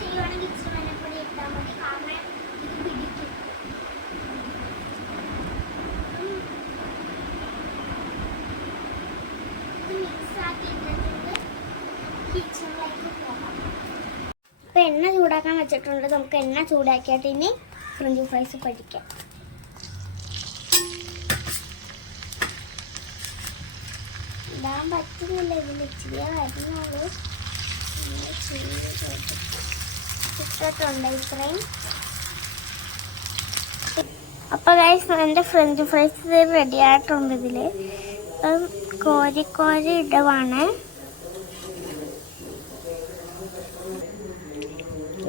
ചെയ്യുവാണെങ്കിൽ ഇച്ചിരി മഞ്ഞപ്പൊടി ഇട്ടാൽ മതി, കാരണം ഇത് പിടിക്കും. ഇത് മിക്സ് ആക്കി ഇട്ടിട്ടുണ്ട്. കിച്ചണിലേക്ക് പോകാം. ഇപ്പം എണ്ണ ചൂടാക്കാൻ വെച്ചിട്ടുണ്ട്. നമുക്ക് എണ്ണ ചൂടാക്കിയിട്ട് ഇനി ഫ്രഞ്ച് ഫ്രൈസ് പൊരിക്കാം. ഇടാൻ പറ്റുന്നില്ല, ഇതിൽ ഇച്ചിരിയേ വരുന്നുള്ളൂ. ഇട്ടിട്ടുണ്ട് ഇത്രയും. അപ്പോൾ ഗൈസ് എൻ്റെ ഫ്രഞ്ച് ഫ്രൈസ് റെഡി ആയിട്ടുണ്ട്. ഇതിൽ അപ്പം കോരി ഇടുവാണ്.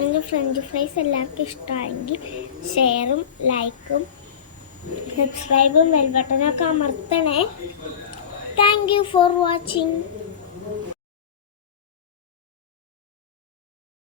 എൻ്റെ ഫ്രഞ്ച് ഫ്രൈസ് എല്ലാവർക്കും ഇഷ്ടമായെങ്കിൽ ഷെയറും ലൈക്കും സബ്സ്ക്രൈബും bell ബട്ടനൊക്കെ അമർത്തണേ. Thank you for watching.